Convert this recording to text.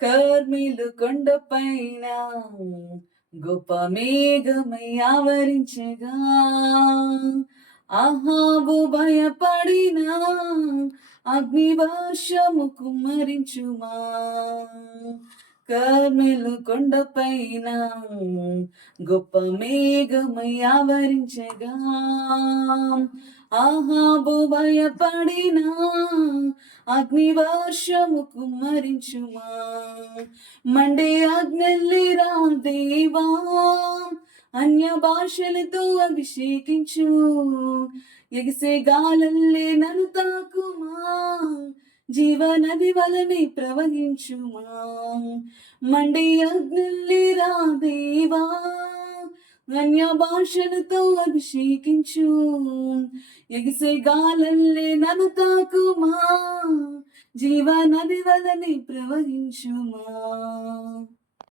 కర్మేలు కొండపైన గొప్ప మేఘమై ఆవరించగా, అహాబు భయపడిన అగ్నివర్షము కుమ్మరించుమా. కర్మెలు కొండపైన గొప్ప మేఘమై ఆవరించగా, అహాబు భయపడిన అగ్నివర్షము కుమ్మరించుమా. మండే ఆజ్ఞల్లిరా దేవా, అన్య భాషలతో అభిషేకించు. ఎగిసే గాలల్లే నన్ను తాకుమా, జీవనది వలనే ప్రవహించుమా. మండే అగ్నిల్లిరా దేవా, అన్య భాషలతో అభిషేకించు. ఎగిసే గాలల్లే నన్ను తాకుమా, జీవనది వలనే ప్రవహించుమా.